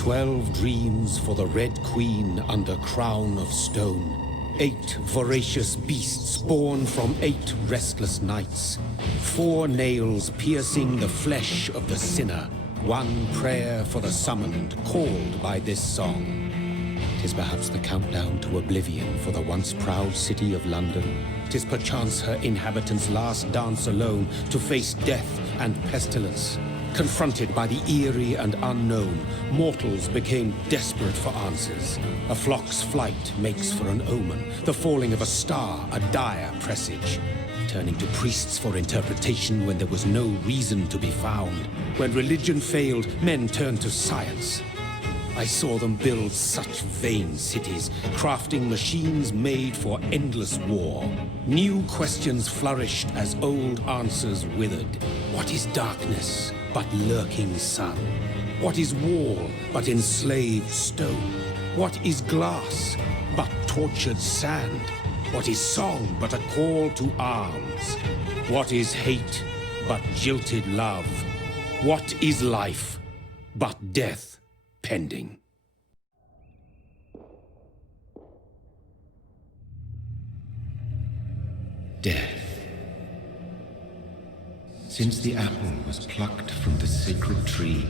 12 dreams for the Red Queen under crown of stone. 8 voracious beasts born from 8 restless nights. 4 nails piercing the flesh of the sinner. 1 prayer for the summoned, called by this song. 'Tis perhaps the countdown to oblivion for the once proud city of London. 'Tis perchance her inhabitants' last dance alone to face death and pestilence. Confronted by the eerie and unknown, mortals became desperate for answers. A flock's flight makes for an omen, the falling of a star a dire presage. Turning to priests for interpretation when there was no reason to be found. When religion failed, men turned to science. I saw them build such vain cities, crafting machines made for endless war. New questions flourished as old answers withered. What is darkness but lurking sun? What is wall but enslaved stone? What is glass but tortured sand? What is song but a call to arms? What is hate but jilted love? What is life but death pending? Death. Since the apple was plucked from the sacred tree,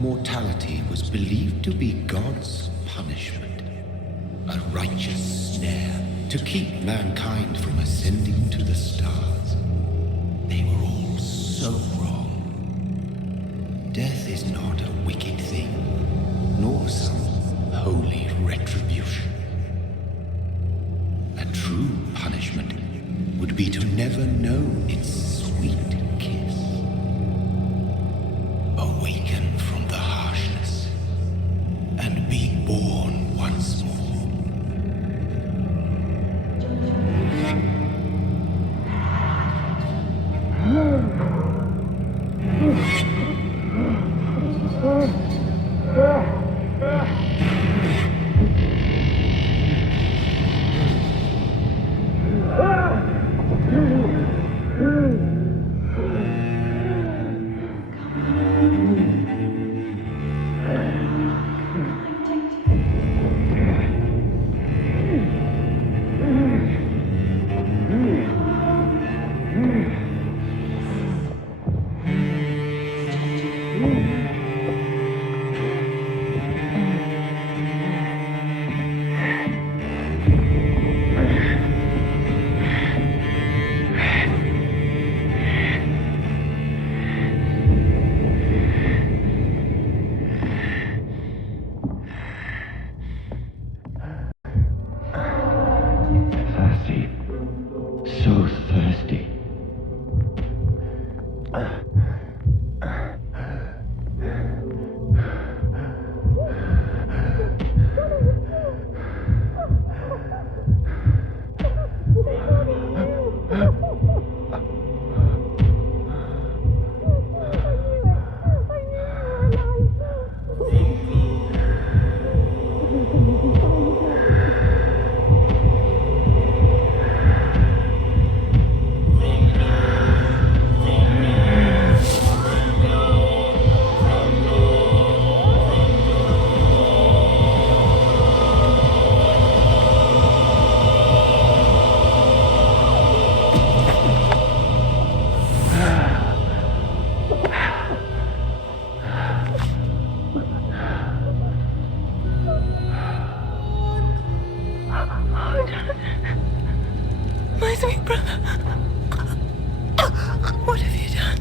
mortality was believed to be God's punishment, a righteous snare to keep mankind from ascending to the stars. They were all so wrong. Death is not a wicked thing, nor some holy retribution. A true punishment would be to never know its sweet kiss. Awaken from the harshness and be born once more.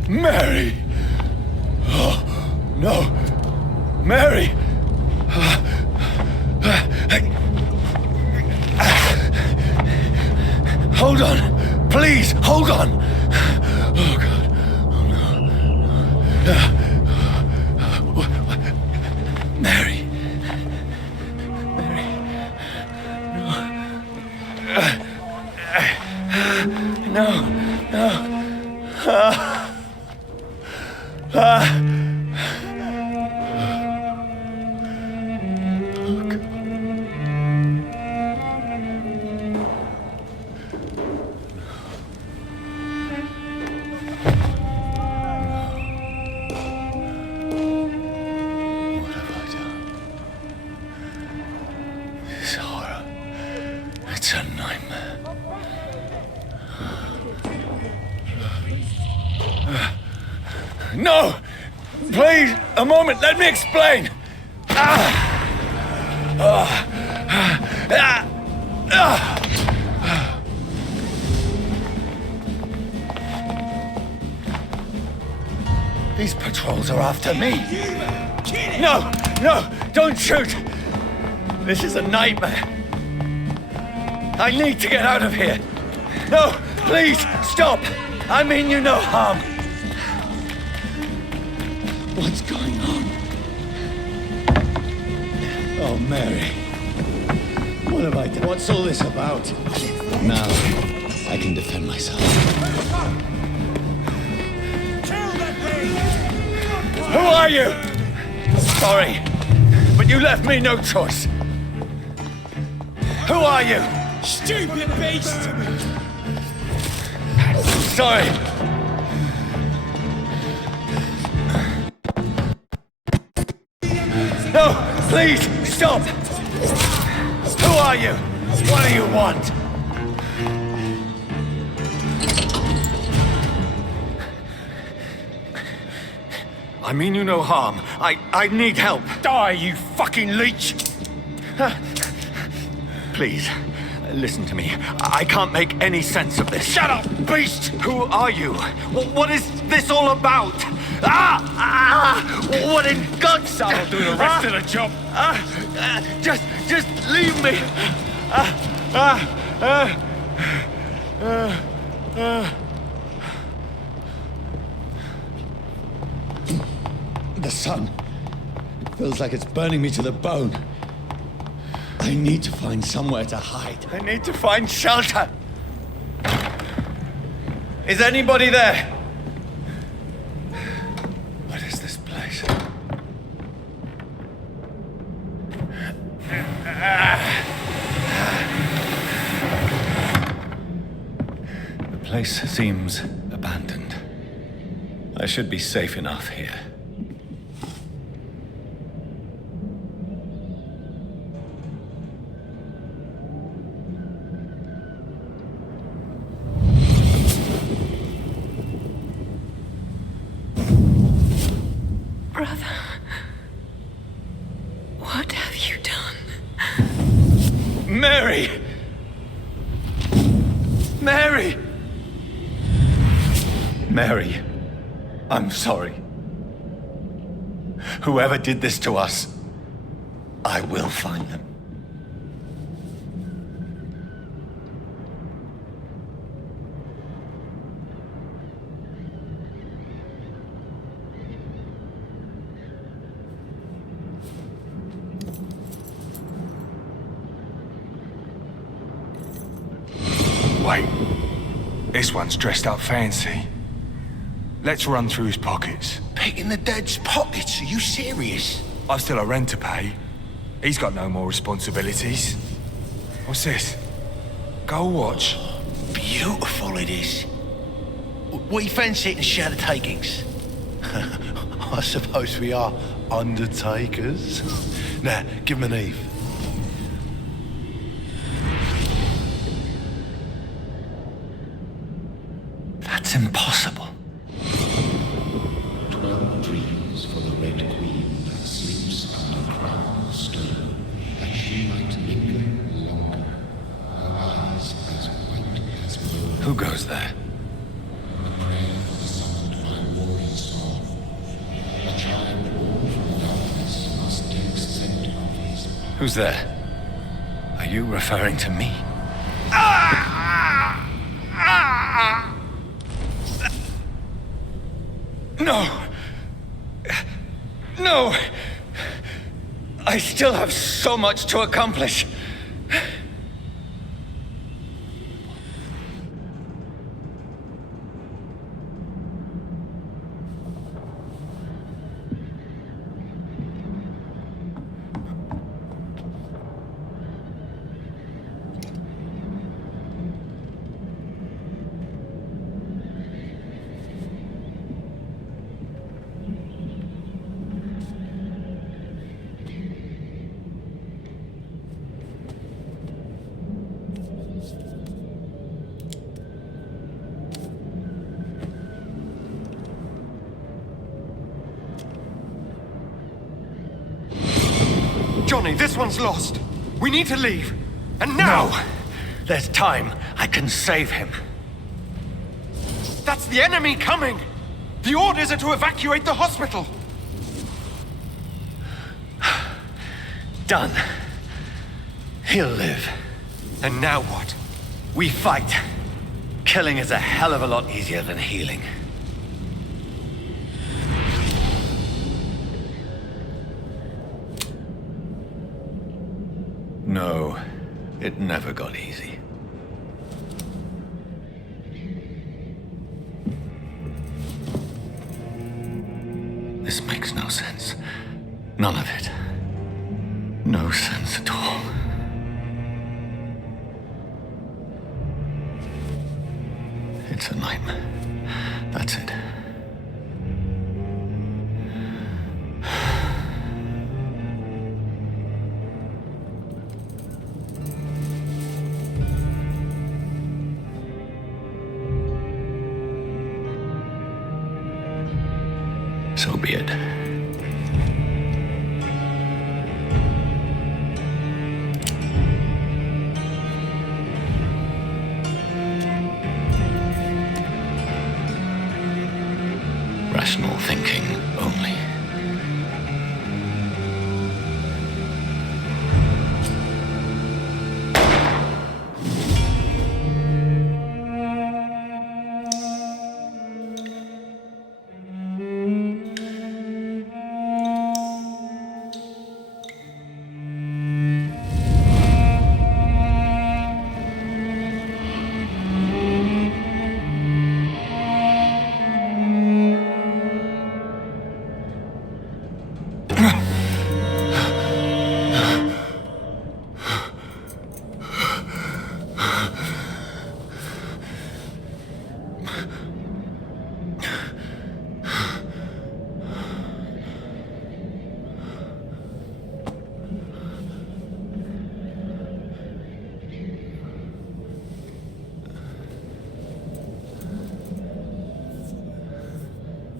Mary! Oh, no! Mary! Hold on! Please, hold on! Oh, God. Oh, no. Mary! Mary! No! No! No! No! Please, a moment, let me explain! These patrols are after me. No! No! Don't shoot! This is a nightmare. I need to get out of here. No! Please, stop! I mean you no harm. What's going on? Oh, Mary. What have I done? What's all this about? Now, I can defend myself. Who are you? Sorry, but you left me no choice. Who are you? Stupid beast! Sorry. No, please, stop! Who are you? What do you want? I mean you no harm. I need help. Die, you fucking leech! Please, listen to me. I can't make any sense of this. Shut up, beast! Who are you? What is this all about? What in God's name? I'll do the rest of the job. Just leave me. The sun. It feels like it's burning me to the bone. I need to find somewhere to hide. I need to find shelter. Is anybody there? What is this place? The place seems abandoned. I should be safe enough here. Brother, what have you done? Mary! Mary! Mary, I'm sorry. Whoever did this to us, I will find them. Wait, this one's dressed up fancy. Let's run through his pockets. Picking the dead's pockets? Are you serious? I've still a rent to pay. He's got no more responsibilities. What's this? Go watch. Beautiful it is. We fancy it and share the takings. I suppose we are undertakers. Now, give him an Eve. That's impossible. 12 dreams for the Red Queen that sleeps under crown of stone, that she might linger longer, her eyes as white as milk. Who goes there? A prayer for the summoned by warring song. A child born from darkness must take scent of his path. Who's there? Are you referring to me? No! No! I still have so much to accomplish. Johnny, this one's lost. We need to leave. And now! No. There's time. I can save him. That's the enemy coming! The orders are to evacuate the hospital! Done. He'll live. And now what? We fight. Killing is a hell of a lot easier than healing. No, it never got easy. This makes no sense. None of it. No sense at all. It's a nightmare. That's it. So be it. Rational thinking only.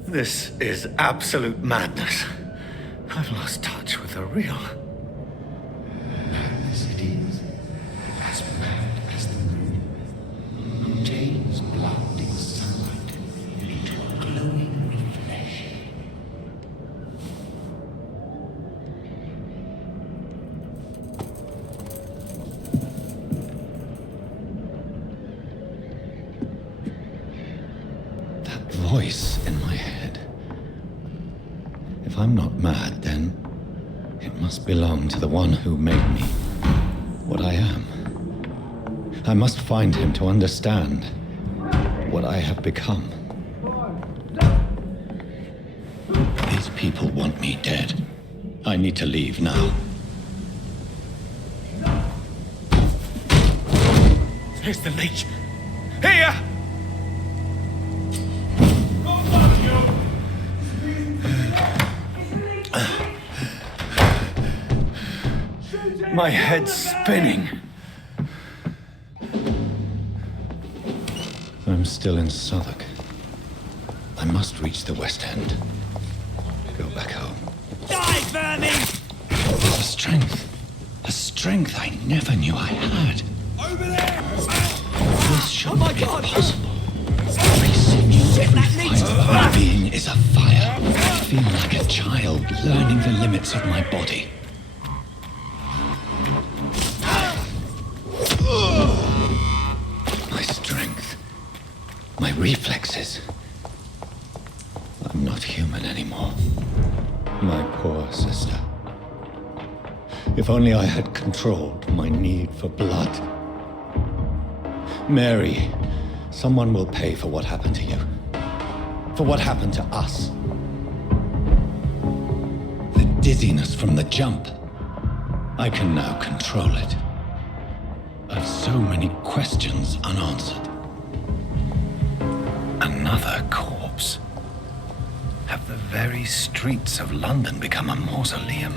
This is absolute madness. I've lost touch with the real. Madness it is. As mad as the moon. Contains blinding sunlight into a glowing reflection. That voice in my head. If I'm not mad, then it must belong to the one who made me what I am. I must find him to understand what I have become. These people want me dead. I need to leave now. Here's the leech. Here! My head's spinning. I'm still in Southwark. I must reach the West End. Go back home. Die, vermin! A strength I never knew I had. Over there! This should be possible. Every sinew, every fibre of my being is afire. I feel like a child learning the limits of my body. My strength, my reflexes. I'm not human anymore. My poor sister. If only I had controlled my need for blood. Mary, someone will pay for what happened to you. For what happened to us. The dizziness from the jump. I can now control it. I've so many questions unanswered. Another corpse. Have the very streets of London become a mausoleum?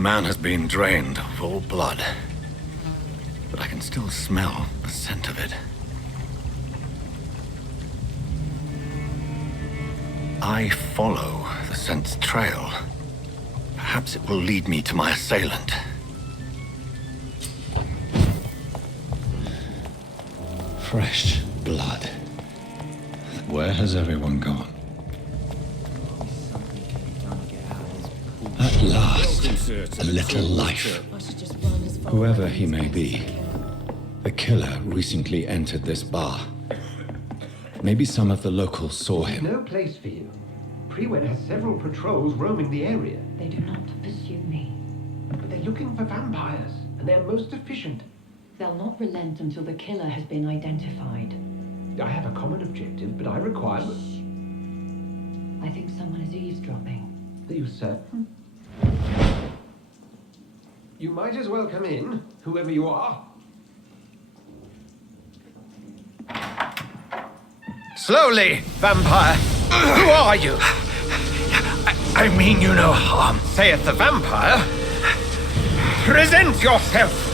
The man has been drained of all blood, but I can still smell the scent of it. I follow the scent's trail. Perhaps it will lead me to my assailant. Fresh blood. Where has everyone gone? At last, a little life. Whoever he may be, the killer recently entered this bar. Maybe some of the locals saw him. No place for you. P.1 has several patrols roaming the area. They do not pursue me. But they're looking for vampires, and they're most efficient. They'll not relent until the killer has been identified. I have a common objective, but I require... I think someone is eavesdropping. Are you certain? You might as well come in, whoever you are. Slowly, vampire! Who are you? I mean you no harm, saith the vampire. Present yourself!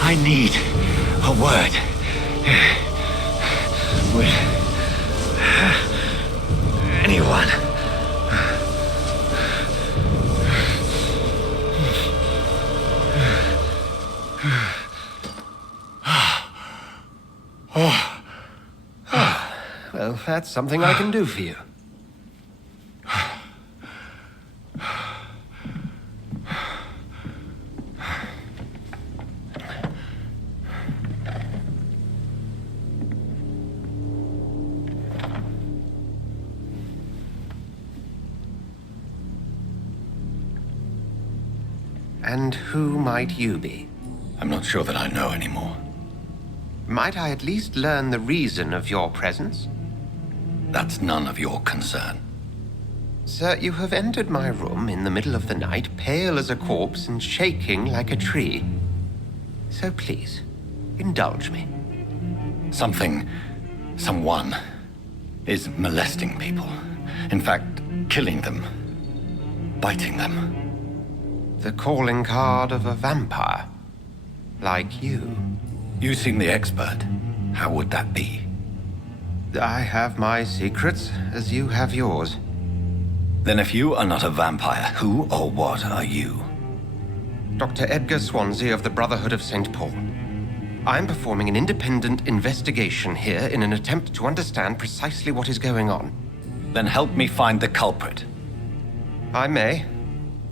I need a word with anyone. Well, that's something I can do for you. And who might you be? I'm not sure that I know anymore. Might I at least learn the reason of your presence? That's none of your concern. Sir, you have entered my room in the middle of the night, pale as a corpse and shaking like a tree. So please, indulge me. Someone is molesting people. In fact, killing them. Biting them. The calling card of a vampire. Like you. You seem the expert. How would that be? I have my secrets, as you have yours. Then if you are not a vampire, who or what are you? Dr. Edgar Swansea of the Brotherhood of St. Paul. I'm performing an independent investigation here in an attempt to understand precisely what is going on. Then help me find the culprit. I may,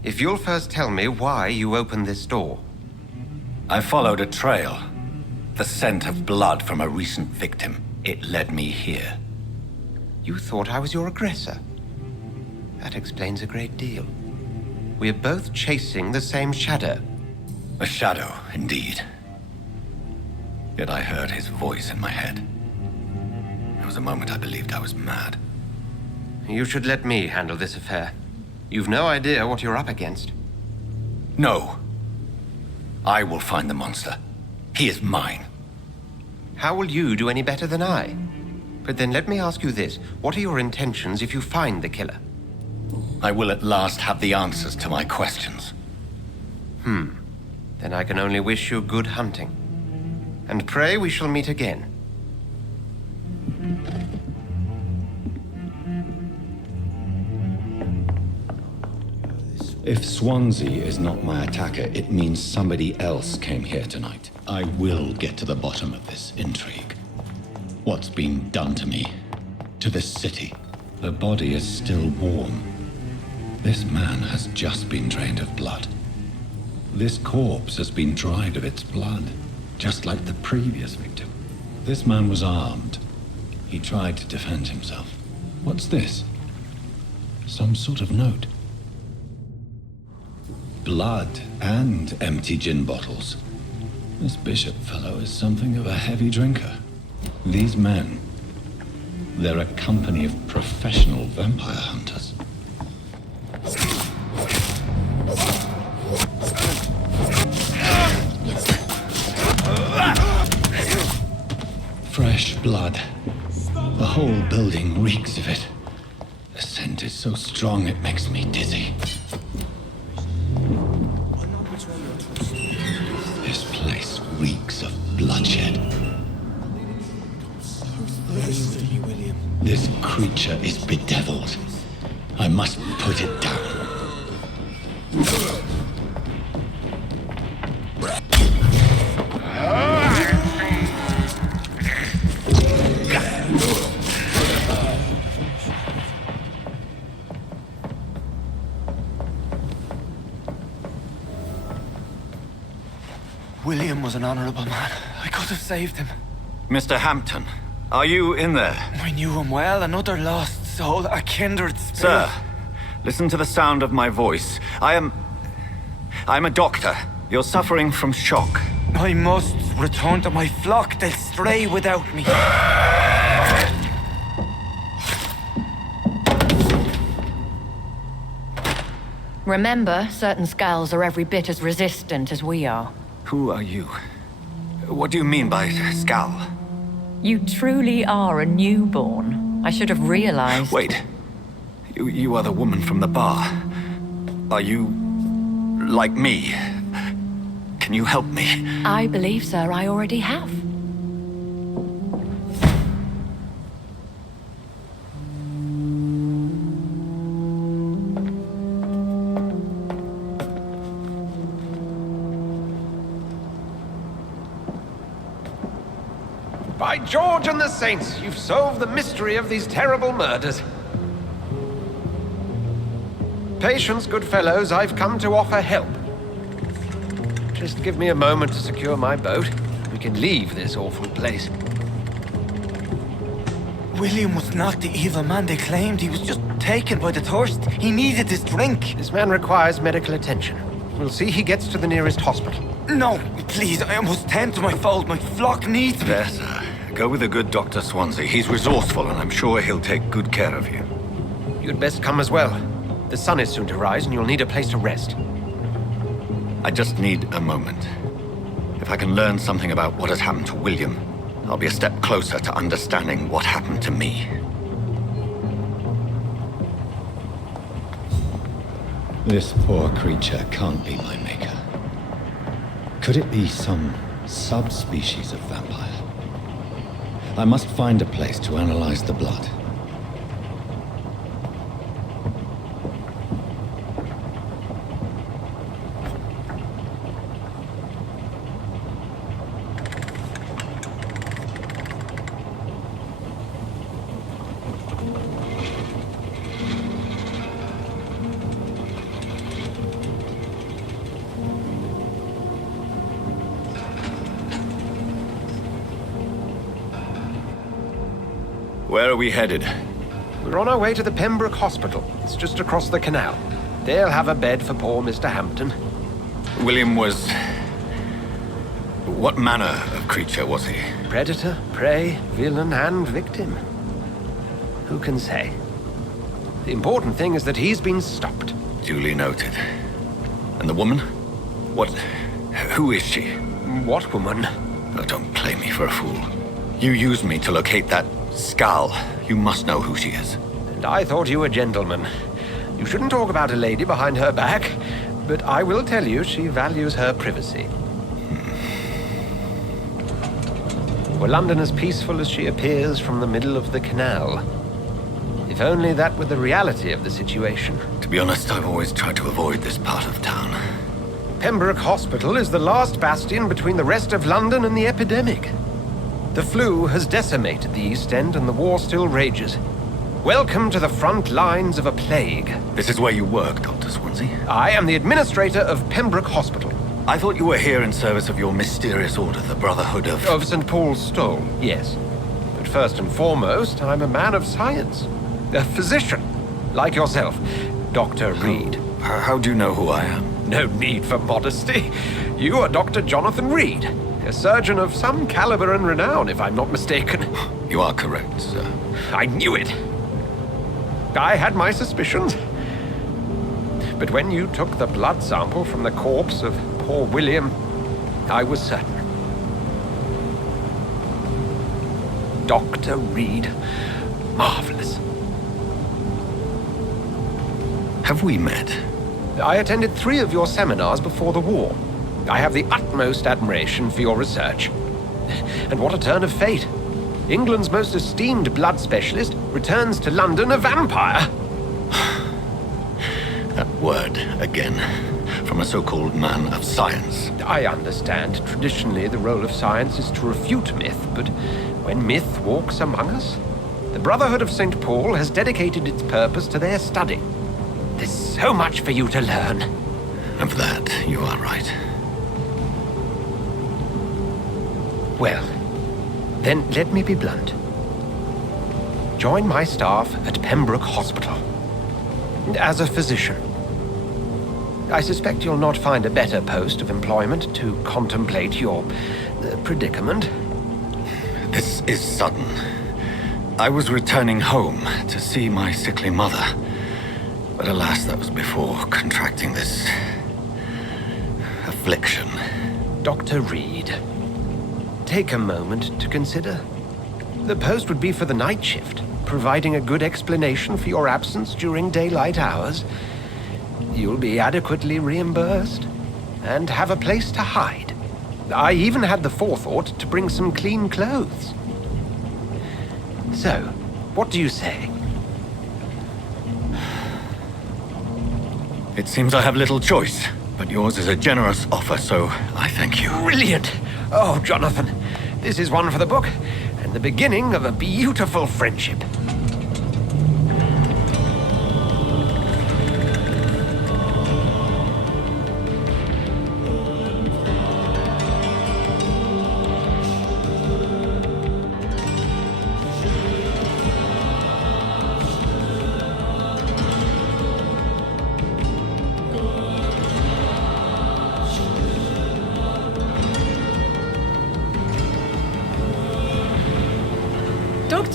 if you'll first tell me why you opened this door. I followed a trail. The scent of blood from a recent victim. It led me here. You thought I was your aggressor. That explains a great deal. We're both chasing the same shadow. A shadow, indeed. Yet I heard his voice in my head. There was a moment I believed I was mad. You should let me handle this affair. You've no idea what you're up against. No. I will find the monster. He is mine. How will you do any better than I? But then let me ask you this. What are your intentions if you find the killer? I will at last have the answers to my questions. Then I can only wish you good hunting. And pray we shall meet again. If Swansea is not my attacker, it means somebody else came here tonight. I will get to the bottom of this intrigue. What's been done to me? To this city? The body is still warm. This man has just been drained of blood. This corpse has been dried of its blood, just like the previous victim. This man was armed. He tried to defend himself. What's this? Some sort of note. Blood and empty gin bottles. This bishop fellow is something of a heavy drinker. These men, they're a company of professional vampire hunters. Fresh blood. The whole building reeks of it. The scent scent is so strong it makes me dizzy. This place reeks of bloodshed. This creature is bedeviled. I must put it down. William was an honorable man. I could have saved him. Mr. Hampton, are you in there? I knew him well, another lost soul, a kindred spirit. Sir, listen to the sound of my voice. I'm a doctor. You're suffering from shock. I must return to my flock. They'll stray without me. Remember, certain skulls are every bit as resistant as we are. Who are you? What do you mean by Skal? You truly are a newborn. I should have realized. Wait. You are the woman from the bar. Are you... like me? Can you help me? I believe, sir, I already have. By George and the Saints, you've solved the mystery of these terrible murders. Patience, good fellows, I've come to offer help. Just give me a moment to secure my boat. We can leave this awful place. William was not the evil man they claimed. He was just taken by the thirst. He needed this drink. This man requires medical attention. We'll see he gets to the nearest hospital. No, please, I must tend to my fold. My flock needs me. There, sir. Go with the good Dr. Swansea. He's resourceful, and I'm sure he'll take good care of you. You'd best come as well. The sun is soon to rise, and you'll need a place to rest. I just need a moment. If I can learn something about what has happened to William, I'll be a step closer to understanding what happened to me. This poor creature can't be my maker. Could it be some subspecies of vampire? I must find a place to analyze the blood. Where are we headed? We're on our way to the Pembroke Hospital. It's just across the canal. They'll have a bed for poor Mr. Hampton. William was... what manner of creature was he? Predator, prey, villain, and victim. Who can say? The important thing is that he's been stopped. Duly noted. And the woman? What... who is she? What woman? Oh, don't play me for a fool. You used me to locate that Skal. You must know who she is. And I thought you a gentleman. You shouldn't talk about a lady behind her back, but I will tell you she values her privacy. Were London as peaceful as she appears from the middle of the canal? If only that were the reality of the situation. To be honest, I've always tried to avoid this part of town. Pembroke Hospital is the last bastion between the rest of London and the epidemic. The flu has decimated the East End and the war still rages. Welcome to the front lines of a plague. This is where you work, Dr. Swansea? I am the administrator of Pembroke Hospital. I thought you were here in service of your mysterious order, the Brotherhood of... Of St. Paul's Stole, yes. But first and foremost, I'm a man of science. A physician, like yourself, Dr. Reed. How do you know who I am? No need for modesty. You are Dr. Jonathan Reed, a surgeon of some caliber and renown, if I'm not mistaken. You are correct, sir. I knew it. I had my suspicions. But when you took the blood sample from the corpse of poor William, I was certain. Dr. Reed. Marvelous. Have we met? I attended 3 of your seminars before the war. I have the utmost admiration for your research. And what a turn of fate. England's most esteemed blood specialist returns to London a vampire. That word, again, from a so-called man of science. I understand. Traditionally, the role of science is to refute myth, but when myth walks among us, the Brotherhood of St. Paul has dedicated its purpose to their study. There's so much for you to learn. Of that, you are right. Well, then let me be blunt. Join my staff at Pembroke Hospital. As a physician. I suspect you'll not find a better post of employment to contemplate your predicament. This is sudden. I was returning home to see my sickly mother. But alas, that was before contracting this affliction. Dr. Reed, take a moment to consider. The post would be for the night shift, providing a good explanation for your absence during daylight hours. You'll be adequately reimbursed and have a place to hide. I even had the forethought to bring some clean clothes. So, what do you say? It seems I have little choice, but yours is a generous offer, so I thank you. Brilliant! Oh, Jonathan, this is one for the book, and the beginning of a beautiful friendship.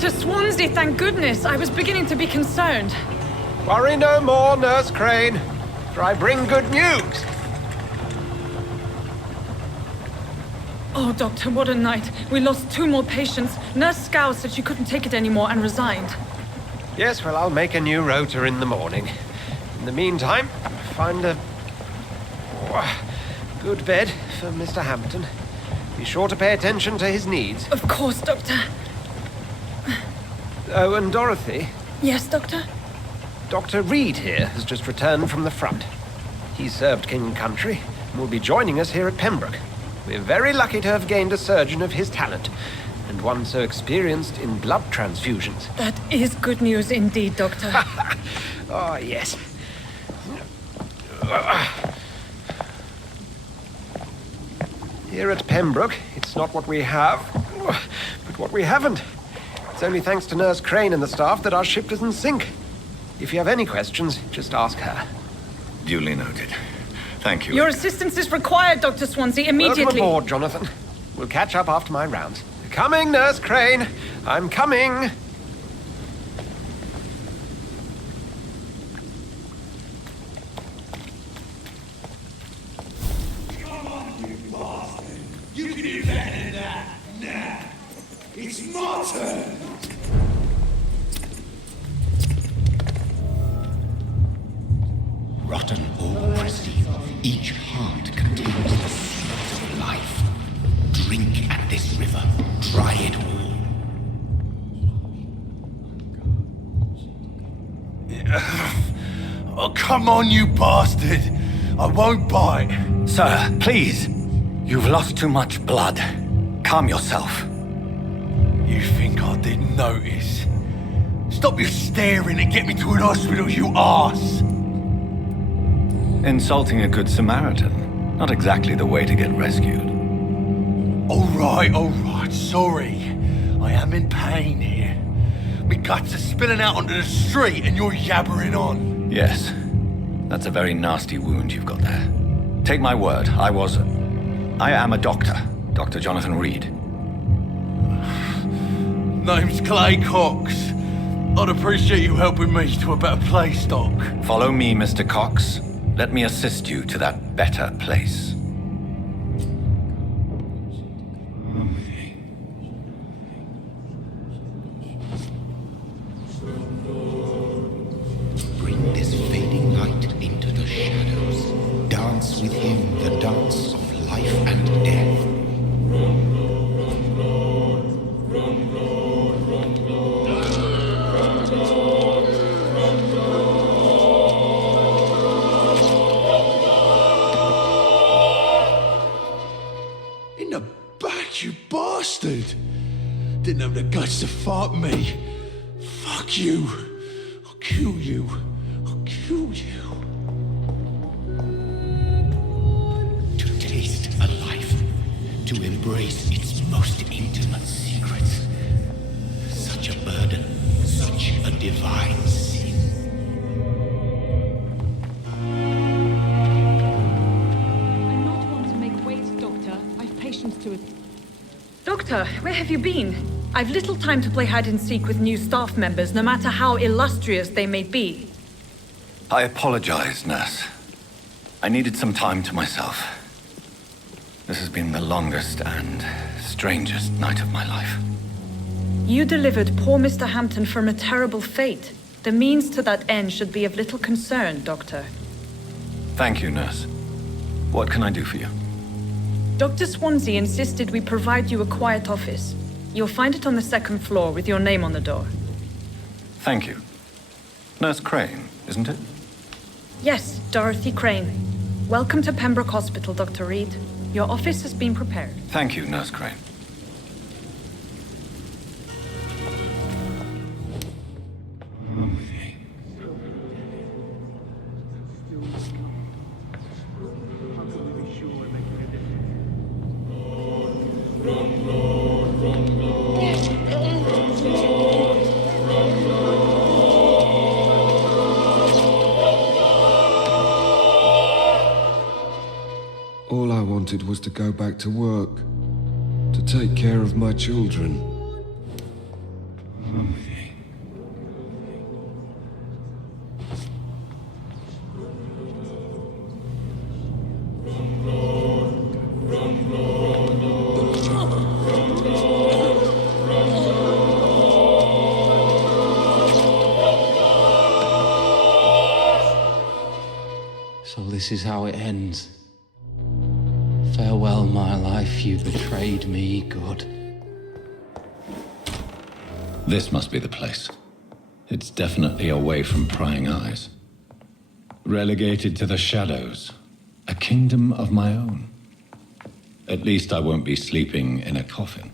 Edgar Swansea, thank goodness. I was beginning to be concerned. Worry no more, Nurse Crane, for I bring good news. Oh, Doctor, what a night. We lost 2 more patients. Nurse Scow said she couldn't take it anymore and resigned. Yes, well, I'll make a new rota in the morning. In the meantime, find a good bed for Mr. Hampton. Be sure to pay attention to his needs. Of course, Doctor. Oh, and Dorothy? Yes, Doctor? Dr. Reed here has just returned from the front. He served King and Country and will be joining us here at Pembroke. We're very lucky to have gained a surgeon of his talent, and one so experienced in blood transfusions. That is good news indeed, Doctor. Oh, yes. Here at Pembroke, it's not what we have, but what we haven't. It's only thanks to Nurse Crane and the staff that our ship doesn't sink. If you have any questions, just ask her. Duly noted. Thank you. Your assistance is required, Dr. Swansea, immediately. Welcome aboard, Jonathan. We'll catch up after my rounds. Coming, Nurse Crane. I'm coming. Come on, you bastard. You can do better than that. Nah. It's my turn. Rotten or pristine, each heart contains the sweat of life. Drink at this river, try it all. Oh, come on, you bastard! I won't bite. Sir, please. You've lost too much blood. Calm yourself. You think I didn't notice? Stop your staring and get me to an hospital, you arse! Insulting a good Samaritan. Not exactly the way to get rescued. All right, sorry. I am in pain here. My guts are spilling out onto the street and you're yabbering on. Yes. That's a very nasty wound you've got there. Take my word, I am a doctor. Dr. Jonathan Reed. Name's Clay Cox. I'd appreciate you helping me to a better place, Doc. Follow me, Mr. Cox. Let me assist you to that better place. Bring this fading light bastard. Didn't have the guts to fight me. Fuck you. I'll kill you. I'll kill you. To taste a life, to embrace its most intimate secrets. Such a burden, such a divine sin. I'm not one to make wait, Doctor. I've patience to it. Doctor, where have you been? I've little time to play hide-and-seek with new staff members, no matter how illustrious they may be. I apologize, nurse. I needed some time to myself. This has been the longest and strangest night of my life. You delivered poor Mr. Hampton from a terrible fate. The means to that end should be of little concern, Doctor. Thank you, nurse. What can I do for you? Dr. Swansea insisted we provide you a quiet office. You'll find it on the second floor with your name on the door. Thank you. Nurse Crane, isn't it? Yes, Dorothy Crane. Welcome to Pembroke Hospital, Dr. Reed. Your office has been prepared. Thank you, Nurse Crane. All I wanted was to go back to work, to take care of my children. So this is how it ends. Farewell, my life, you betrayed me, God. This must be the place. It's definitely away from prying eyes. Relegated to the shadows. A kingdom of my own. At least I won't be sleeping in a coffin.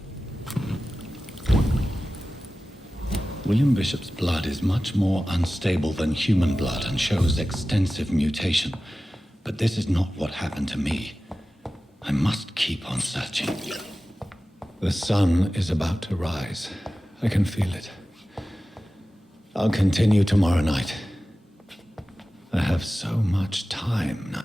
William Bishop's blood is much more unstable than human blood and shows extensive mutation. But this is not what happened to me. I must keep on searching. The sun is about to rise. I can feel it. I'll continue tomorrow night. I have so much time now.